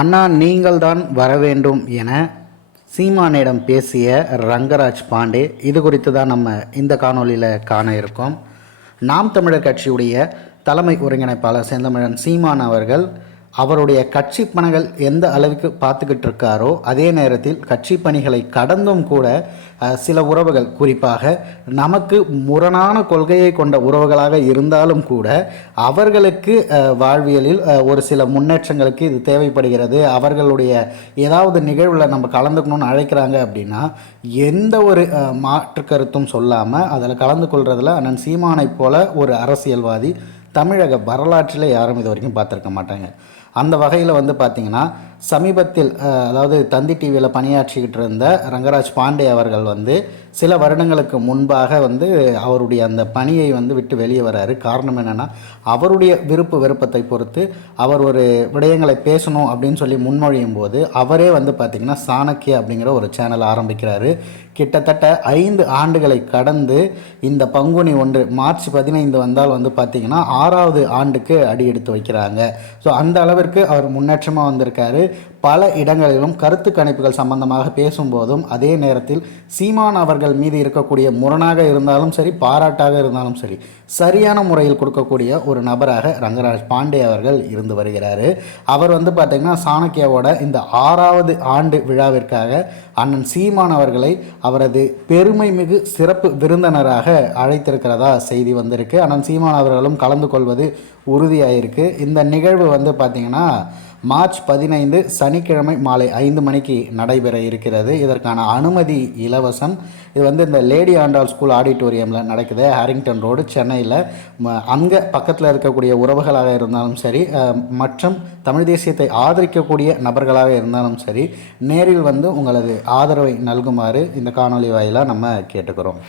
அண்ணா நீங்கள்தான் வர வேண்டும் என சீமானிடம் பேசிய ரங்கராஜ் பாண்டே, இது குறித்து தான் நம்ம இந்த காணொலியில் காண இருக்கோம். நாம் தமிழர் கட்சியுடைய தலைமை ஒருங்கிணைப்பாளர் செந்தமிழன் சீமான் அவர்கள் அவருடைய கட்சி பணிகள் எந்த அளவுக்கு பார்த்துக்கிட்டு இருக்காரோ, அதே நேரத்தில் கட்சி பணிகளை கடந்தும் கூட சில உறவுகள், குறிப்பாக நமக்கு முரணான கொள்கையை கொண்ட உறவுகளாக இருந்தாலும் கூட அவர்களுக்கு வாழ்வியலில் ஒரு சில முன்னேற்றங்களுக்கு இது தேவைப்படுகிறது, அவர்களுடைய ஏதாவது நிகழ்வில் நம்ம கலந்துக்கணும்னு அழைக்கிறாங்க அப்படின்னா எந்த ஒரு மாற்று கருத்தும் சொல்லாமல் அதில் கலந்து கொள்வதில் அண்ணன் சீமானை போல ஒரு அரசியல்வாதி தமிழக வரலாற்றில் யாரும் இது வரைக்கும் பார்த்துருக்க மாட்டாங்க. அந்த வகையில் பார்த்திங்கன்னா சமீபத்தில், அதாவது தந்தி டிவியில் பணியாற்றிக்கிட்டு இருந்த ரங்கராஜ் பாண்டே அவர்கள் சில வருடங்களுக்கு முன்பாக அவருடைய அந்த பணியை விட்டு வெளியே வராரு. காரணம் என்னென்னா, அவருடைய விருப்பு விருப்பத்தை பொறுத்து அவர் ஒரு விடயங்களை பேசணும் அப்படின்னு சொல்லி முன்மொழியும் போது அவரே பார்த்திங்கன்னா சாணக்கிய அப்படிங்கிற ஒரு சேனல் ஆரம்பிக்கிறாரு. கிட்டத்தட்ட 5 ஆண்டுகளை கடந்து இந்த பங்குனி 1 மார்ச் 15 வந்தால் பார்த்திங்கன்னா 6வது ஆண்டுக்கு அடி எடுத்து வைக்கிறாங்க. ஸோ அந்த அளவிற்கு அவர் முன்னேற்றமாக வந்திருக்காரு. பல இடங்களிலும் கருத்து கணிப்புகள் சம்பந்தமாக பேசும்போதும், அதே நேரத்தில் சீமான் அவர்கள் மீது இருக்கக்கூடிய முரணாக இருந்தாலும் சரி, பாராட்டாக இருந்தாலும் சரி, சரியான முறையில் கொடுக்கக்கூடிய ஒரு நபராக ரங்கராஜ் பாண்டே அவர்கள் இருந்து வருகிறார். அவர் பார்த்திங்கன்னா சாணக்கியாவோட இந்த 6வது ஆண்டு விழாவிற்காக அண்ணன் சீமான் அவர்களை அவரது பெருமை மிகு சிறப்பு விருந்தினராக அழைத்திருக்கிறதா செய்தி வந்திருக்கு. அண்ணன் சீமான் அவர்களும் கலந்து கொள்வது உறுதியாயிருக்கு. இந்த நிகழ்வு பார்த்திங்கன்னா மார்ச் 15 சனிக்கிழமை மாலை 5 மணிக்கு நடைபெற இருக்கிறது. இதற்கான அனுமதி இலவசம். இது இந்த லேடி ஆண்டாள் ஸ்கூல் ஆடிட்டோரியமில் நடக்குது, ஹாரிங்டன் ரோடு, சென்னையில். அங்கே பக்கத்தில் இருக்கக்கூடிய உறவுகளாக இருந்தாலும் சரி, மற்றும் தமிழ் தேசியத்தை ஆதரிக்கக்கூடிய நபர்களாக இருந்தாலும் சரி, நேரில் உங்களது ஆதரவை நல்குமாறு இந்த காணொலி வாயிலாக நம்ம கேட்டுக்கிறோம்.